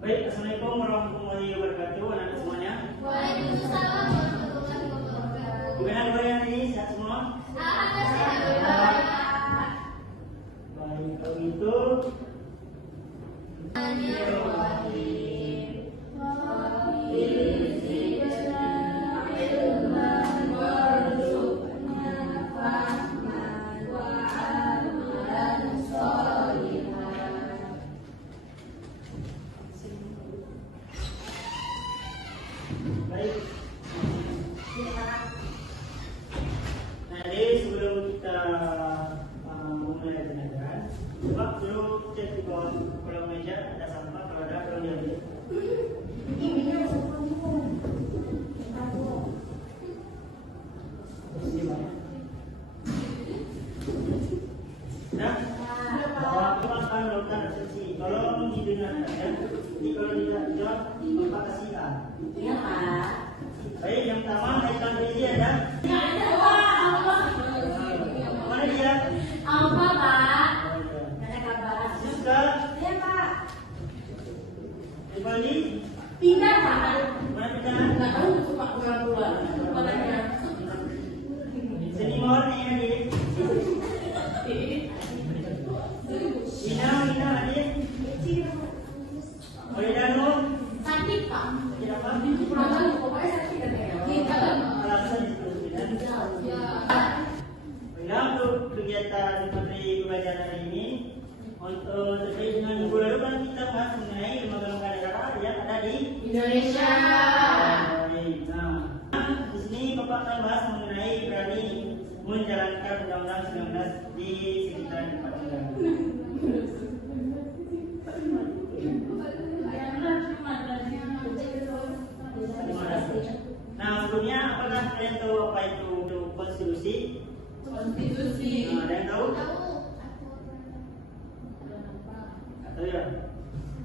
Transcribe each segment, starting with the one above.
Baik, Assalamualaikum warahmatullahi wabarakatuh, anak semuanya. Waalaikumsalam warahmatullahi wabarakatuh. Gimana kabarnya ini? Sehat semua? Alhamdulillah. Baik, kalau gitu baik. Nah, jadi sebelum kita memulai pelajaran, coba dulu cek di bawah kolom meja ada sampah, kalau ada tolong diambil. Ini banyak. Nah, bahwa kita akan melakukan resepsi. Tolong didengarkan ya. Jadi kalau tidak dijawab, Bapak kasih A. Ya, Pak. Baik, yang pertama Haikal Rizie ada. Mana dia? Apa, Pak? Oh, iya. Ada kabar? Siska, Ya, Pak. Rifani, Pindah, Pak. mana kita? Nggak tahu, cuma pulang-pulang. Senimor nih Adit. Ina Adit. Oidano, Sakit, Pak. sakit apa? Kurang tahu, pokoknya sakit katanya. Kita kan. Alasan itu tidak. Ya. Baiklah, untuk kegiatan materi pembelajaran hari ini untuk terkait dengan minggu lalu kan kita bahas mengenai lembaga-lembaga negara yang ada di Indonesia. Baik, nah, di sini Bapak akan bahas mengenai berani menjalankan Undang-Undang 19 di sekitar tempat tinggal. Nah, sebelumnya apakah kalian tahu apa itu konstitusi? Konstitusi. Nah, ada yang tahu? Tahu ya?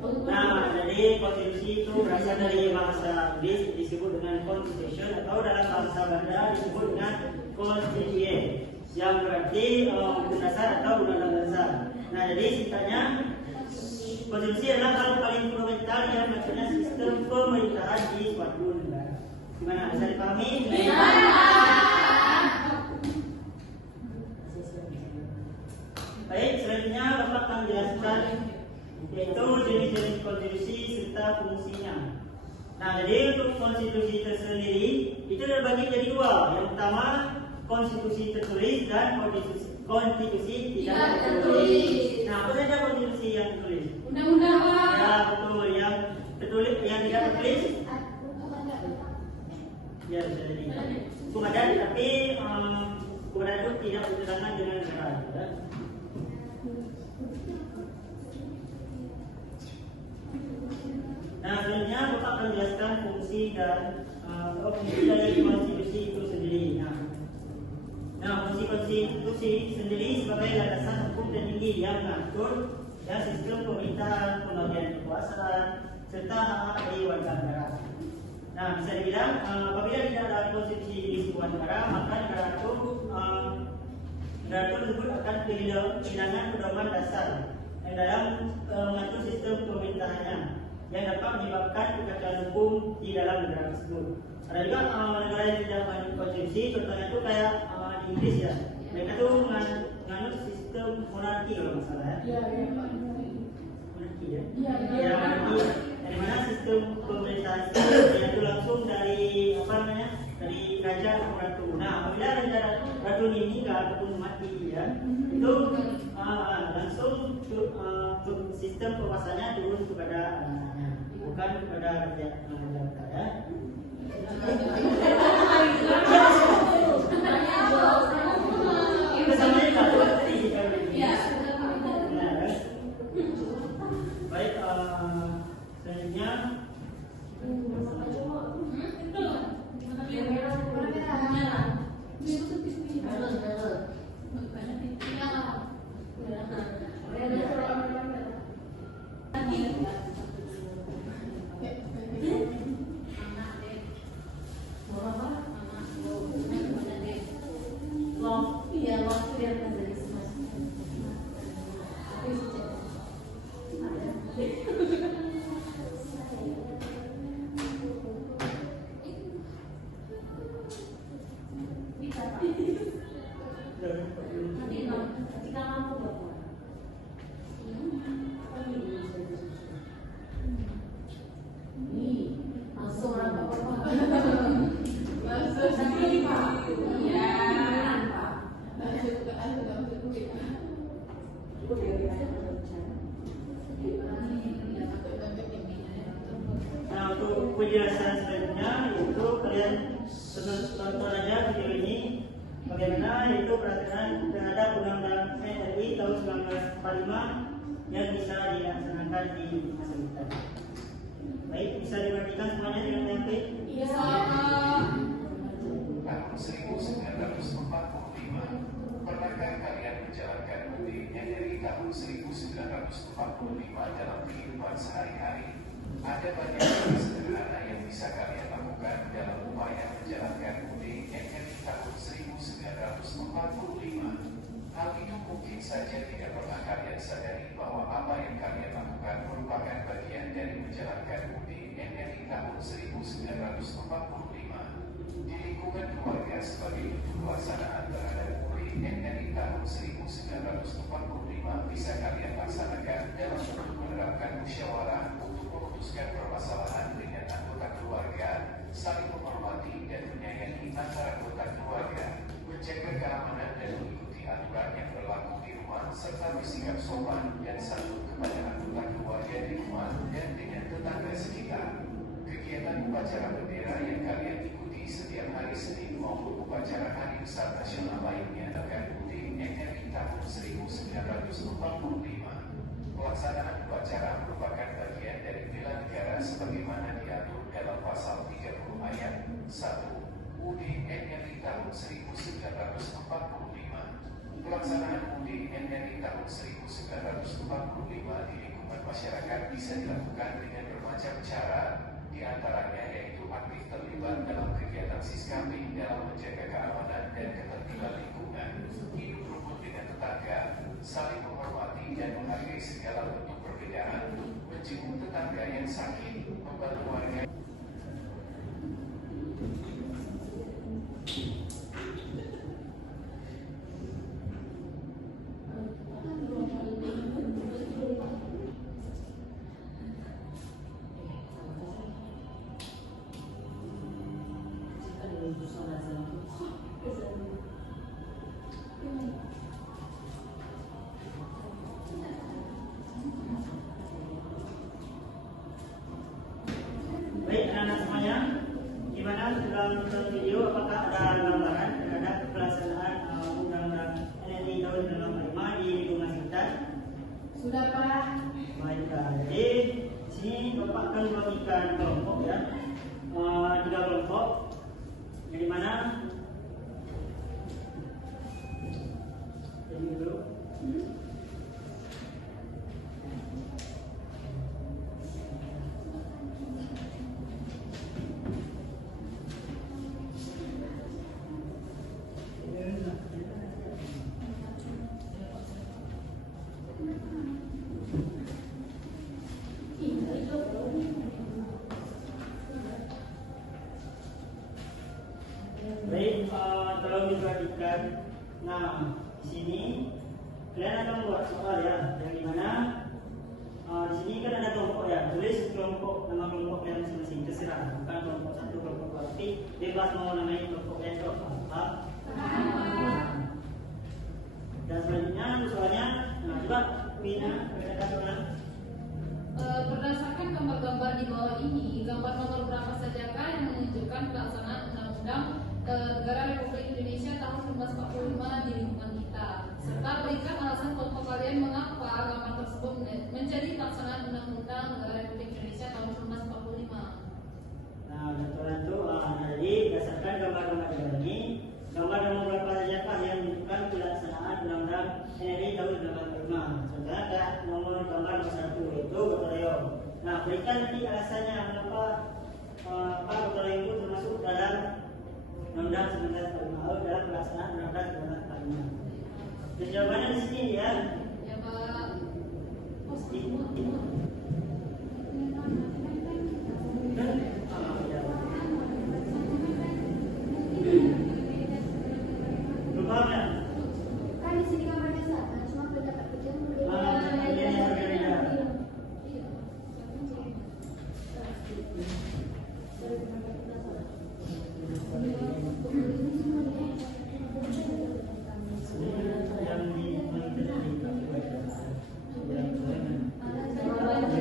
Nah, jadi konstitusi itu berasal dari bahasa Inggris disebut dengan constitution atau dalam bahasa Belanda disebut dengan constitution yang berarti undang dasar atau undang-undang dasar. Nah, jadi singkatnya konstitusi adalah hal paling fundamental yang mengaturnya sistem pemerintahan di suatu negara. Gimana? Bisa dipahami? Baik, selanjutnya Bapak akan menjelaskan yaitu jenis-jenis konstitusi serta fungsinya. Nah, jadi untuk konstitusi tersendiri itu terbagi jadi dua. Yang pertama konstitusi tertulis dan konstitusi tidak tertulis. Nah, apa saja konstitusi yang tertulis? Undang-undang, Pak. Ya, betul. Yang tertulis, yang tidak tertulis? Ya, bisa jadi. Hukum adat, tapi hukum adat itu tidak bertentangan dengan negara. Ya. Nah, selanjutnya Bapak akan menjelaskan fungsi dan fungsi dari konstitusi itu sendiri. Nah, fungsi konstitusi sendiri sebagai landasan hukum tertinggi yang mengatur sistem pemerintahan, pembagian kekuasaan, serta hak-hak dari warga negara. Nah, bisa dibilang apabila tidak ada konstitusi di sebuah negara, maka negara itu tersebut akan kehilangan pedoman dasar yang dalam mengatur sistem pemerintahannya, yang dapat menyebabkan kekacauan hukum di dalam negara tersebut. Ada juga negara yang tidak mengandung konstitusi, contohnya itu kayak di Inggris ya, mereka tuh menganut sistem monarki kalau nggak salah ya. Monarki ya. Ya, monarki. Dari mana sistem pemerintahan itu langsung dari dari kerajaan atau ratu. Nah, apabila ratu ini meninggal ataupun mati ya, itu langsung sistem kekuasaannya turun kepada anaknya, bukan kepada raja ya. Kesamanya kalau tadi kalau begini. Baik, selanjutnya penjelasan selanjutnya yaitu kalian tonton aja video ini bagaimana yaitu peraturan terhadap Undang-Undang RI tahun 1945 yang bisa dilaksanakan di masa depan. Baik, bisa diperhatikan semuanya dengan baik. Iya. Tahun 1945, pernahkah kalian menjalankan budi dari tahun 1945 dalam kehidupan sehari-hari? Ada banyak hal sederhana yang bisa kalian lakukan dalam upaya menjalankan budi dari tahun 1945. Hal itu mungkin saja tidak pernah kalian sadari bahwa apa yang kalian lakukan merupakan bagian dari menjalankan budi dari tahun 1945. Di lingkungan keluarga sebagai bentuk pelaksanaan terhadap budi dari tahun 1945 bisa kalian laksanakan dalam bentuk menerapkan musyawarah untuk memutuskan permasalahan dengan anggota keluarga, saling menghormati dan menyayangi antara anggota keluarga, menjaga keamanan dan mengikuti aturan yang berlaku di rumah, serta bersikap sopan dan santun kepada anggota keluarga di rumah dan dengan tetangga sekitar. Kegiatan upacara bendera yang kalian ikuti setiap hari Senin maupun upacara hari besar nasional lainnya akan budi NRI tahun 1945. Pelaksanaan upacara merupakan bagian dari bela negara sebagaimana diatur dalam pasal 30 ayat 1 UUD NRI tahun 1945. Pelaksanaan UUD NRI tahun 1945 di lingkungan masyarakat bisa dilakukan dengan bermacam cara, di antaranya yaitu aktif terlibat dalam kegiatan siskamping dalam menjaga keamanan dan ketertiban lingkungan, hidup rukun dengan tetangga, saling menghormati dan menghargai segala bentuk perbedaan, menjenguk tetangga yang sakit, membantu warga. Baik, anak-anak semuanya, gimana setelah menonton video, apakah ada gambaran terhadap pelaksanaan Undang-Undang NRI tahun 1945 di lingkungan sekitar? Sudah, Pak. Baik, jadi sini Bapak akan membagikan kelompok ya, 3 kelompok, yang dimana jadi dulu. Baik, tolong diperhatikan. Nah, di sini kalian akan membuat soal ya, yang dimana di sini kan ada kelompok ya, tulis kelompok nama kelompok yang masing-masing, terserah, bukan kelompok satu, kelompok dua, tapi bebas mau namanya kelompok yang apa. Dan selanjutnya soalnya, nah coba Wina berkata soal. Berdasarkan gambar-gambar di bawah ini, gambar nomor berapa sajakah yang menunjukkan pelaksanaan Undang-Undang Negara Republik Indonesia tahun 1945 di lingkungan kita, serta berikan alasan kelompok kalian mengapa gambar tersebut menjadi pelaksanaan Undang-Undang Negara Republik Indonesia tahun 1945. Nah, betul itu. Jadi berdasarkan gambar-gambar ini, gambar nomor berapa sajakah yang menunjukkan pelaksanaan Undang-Undang NRI tahun 1945. Contohnya kayak nomor gambar nomor 1 itu Dr. Leo. Nah, berikan nanti alasannya mengapa Dr. Leo itu termasuk dalam Undang-Undang 1945 dalam pelaksanaan Undang-Undang 1945. Dan jawabannya di sini ya. Ya, Pak. Belum paham ya? Kan di sini gambarnya sama, cuma pendapat kecil Yang berbeda. Yang di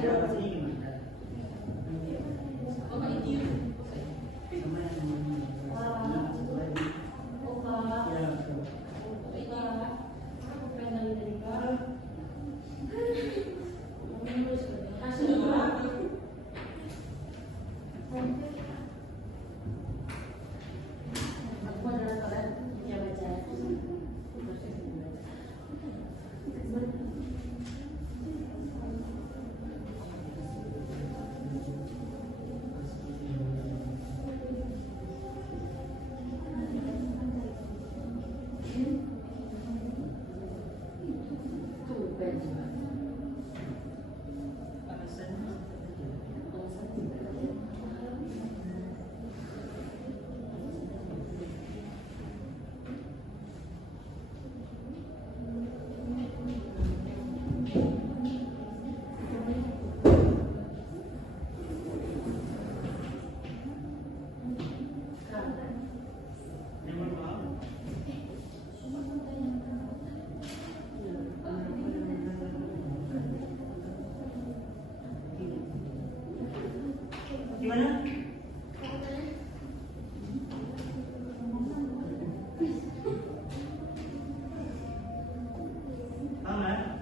Gimana? Aman?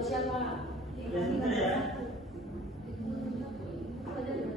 Siapa? Ya sebentar ya. Sebentar ya.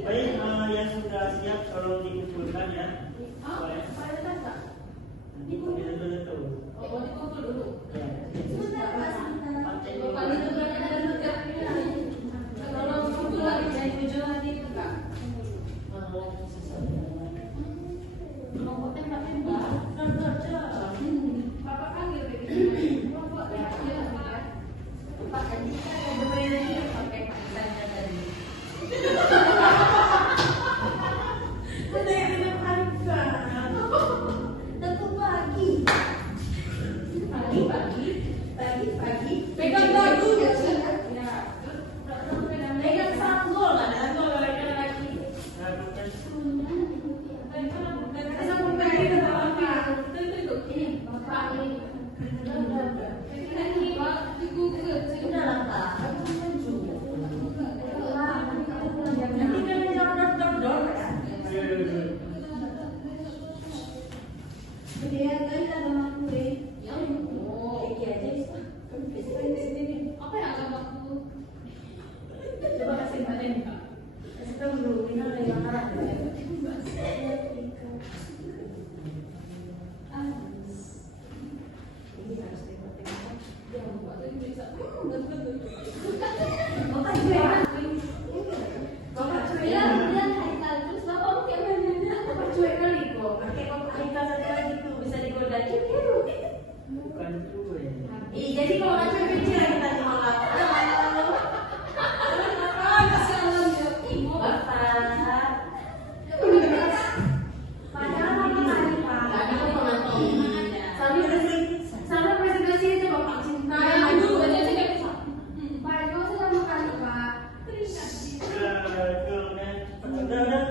Baik, yang sudah siap tolong dikumpulkan ya. Boleh. Nanti kita dulu. Pegang dagu. Pegang sanggol, ada sanggol lagi. Ya, Bapak cuek. Bapak cuek. Bilang Haikal terus bapak pakai mana? Bapak cuek kali kok. Pakai bapak Haikal satu lagi tuh bisa digoda gitu. Bukan cuy. Jadi kalau nggak cuek kecil kita malah. Ibu bapak. Padahal mama tadi pak. Tadi aku pengerti. Sampai presentasi aja bapak cinta. Aduh, banyak sih nggak bisa. Pak, itu sudah makan pak. Udah.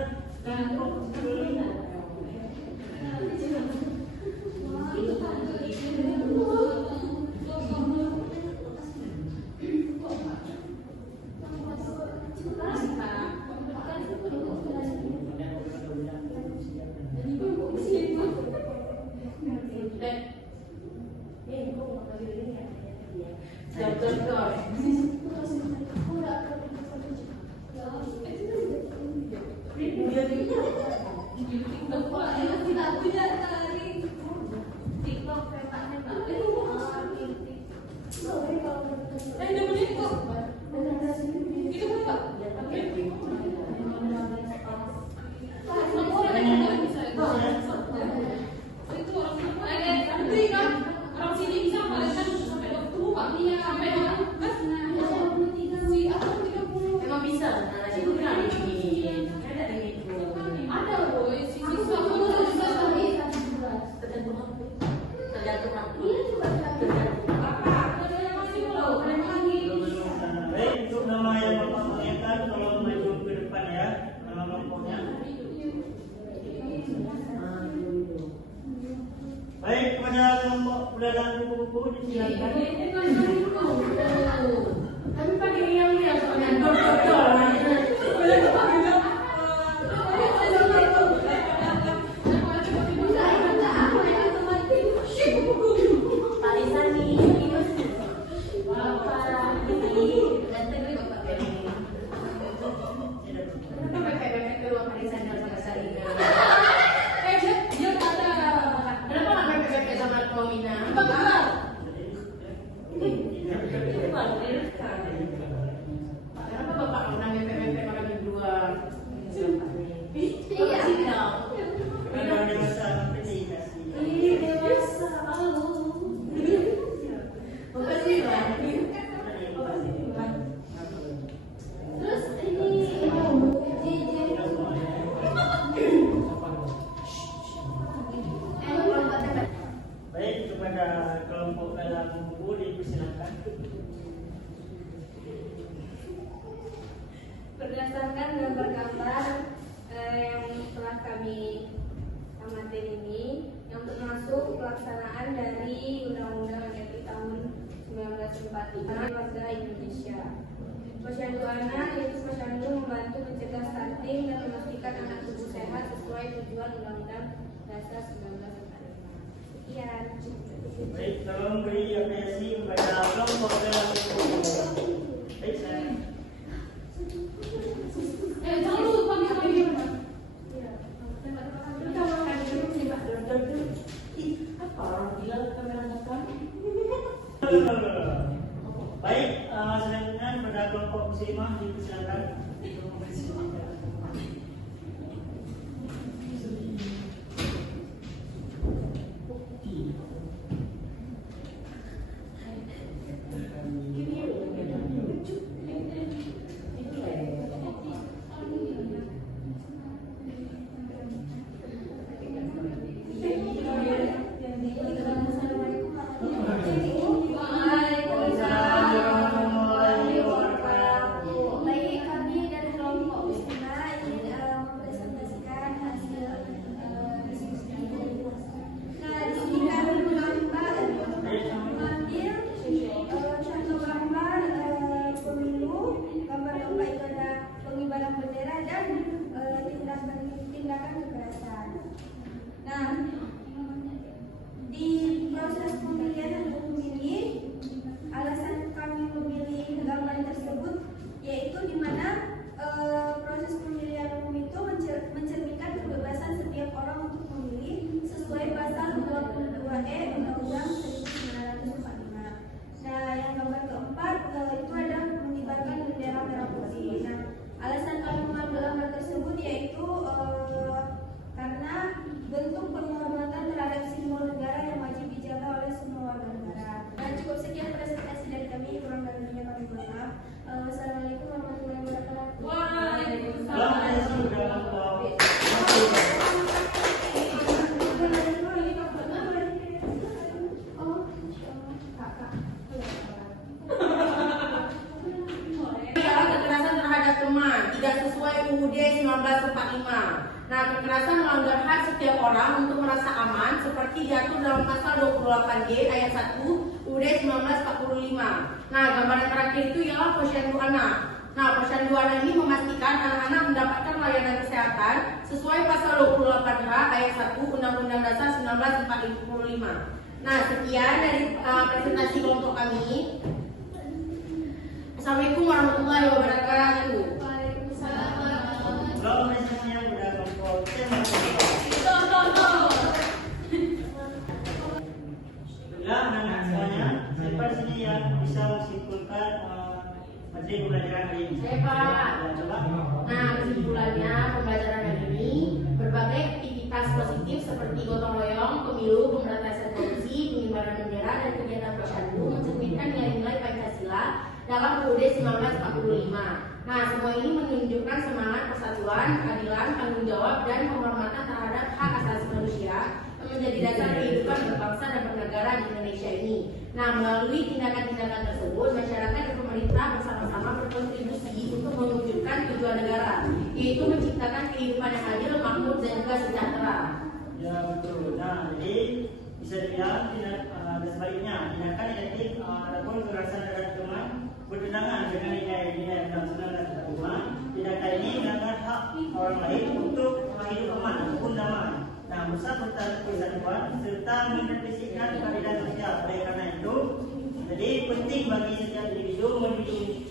Emang bisa, nah itu bilang ini ada yang itu. Ada boy, si siswa pun bisa Tergantung aku. Tergantung aku. Baik, untuk nama yang Bapak tanyakan, tolong maju ke depan ya, nama kelompoknya. Baik, kepada kelompok pedagang buku-buku disilakan. Tapi pakai yang soalnya dokter. Pada dewasa aplikasi. Terus ini Baik, kepada kelompok dalam buku dipersilakan. Berdasarkan gambar-gambar yang telah kami amati ini, yang termasuk pelaksanaan dari Undang-Undang RI tahun 1945 warga Indonesia. Posyandu anak yaitu posyandu membantu mencegah stunting dan memastikan anak tumbuh sehat sesuai tujuan Undang-Undang Dasar 1945. Sekian. Baik, tolong beri apresiasi kepada kelompok dalam buku. Baik, saya. jangan lupa nih. Baik, selanjutnya kepada kelompok muslimah dipersilakan. Baik, kami dari kelompok UUD 1945. Nah, kekerasan melanggar hak setiap orang untuk merasa aman seperti diatur dalam pasal 28G ayat 1 UUD 1945. Nah, gambaran terakhir itu ialah posyandu anak. Nah, posyandu anak ini memastikan anak-anak mendapatkan layanan kesehatan sesuai pasal 28H ayat 1 Undang-Undang Dasar 1945. Nah, sekian dari presentasi kelompok kami. Assalamualaikum warahmatullahi wabarakatuh. Kalau misalnya udah kelompok Baiklah anak-anak semuanya, siapa di sini yang bisa menyimpulkan materi pembelajaran hari ini? Saya Pak. Ya, coba. Nah, kesimpulannya pembelajaran hari ini berbagai aktivitas positif seperti gotong royong, pemilu, pemberantasan korupsi, pengibaran bendera dan kegiatan posyandu mencerminkan nilai-nilai Pancasila dalam UUD 1945. Nah, semua ini menunjukkan semangat persatuan, keadilan, tanggung jawab, dan penghormatan terhadap hak asasi manusia yang menjadi dasar kehidupan berbangsa dan bernegara di Indonesia ini. Nah, melalui tindakan-tindakan tersebut, masyarakat dan pemerintah bersama-sama berkontribusi untuk mewujudkan tujuan negara, yaitu menciptakan kehidupan yang adil, makmur, dan juga sejahtera. Ya betul. Nah, jadi bisa dibilang sebaliknya tindakan negatif ataupun kekerasan terhadap teman bertentangan dengan nilai-nilai Undang-Undang 1945. Tindakan ini melanggar hak orang lain untuk hidup aman ataupun damai. Nah, merusak persatuan serta mendefinisikan keadilan sosial. Oleh karena itu, jadi penting bagi setiap individu menjunjung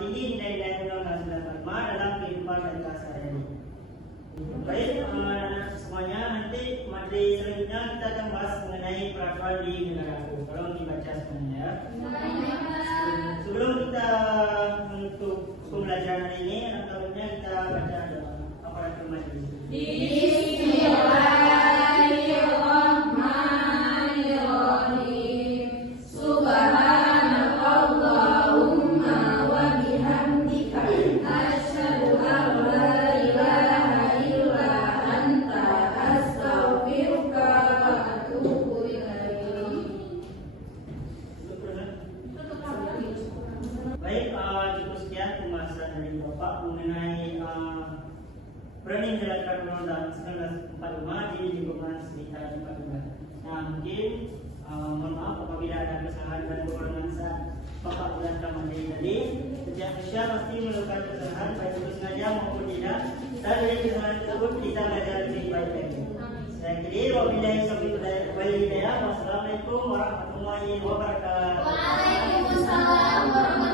tinggi nilai-nilai Undang-Undang 1945 dalam kehidupan dan keseharian. Baik, semuanya, nanti materi selanjutnya kita akan bahas mengenai peraturan di negaraku. Tolong dibaca semuanya ya. Sebelum kita menutup pembelajaran hari ini, tampaknya kita baca doa aparatur majelis. Bismillahirrahmanirrahim. Subhanakallahumma wa bihamdika asyhadu an la ilaha illa anta astaghfiruka wa atubu ilaik. Baik, cukup sekian pembahasan dari Bapak mengenai berani menjalankan Undang-Undang 1945 di lingkungan sekitar tempat tinggal. Nah, mungkin mohon maaf apabila ada kesalahan dan kekurangan saat Bapak menjelaskan materi tadi. Setiap manusia pasti melakukan kesalahan baik itu sengaja maupun tidak. Dan dari kesalahan tersebut kita belajar lebih baik lagi. Saya kira wabillahi taufiq wal hidayah. Wassalamualaikum warahmatullahi wabarakatuh. Waalaikumsalam warahmatullahi wabarakatuh.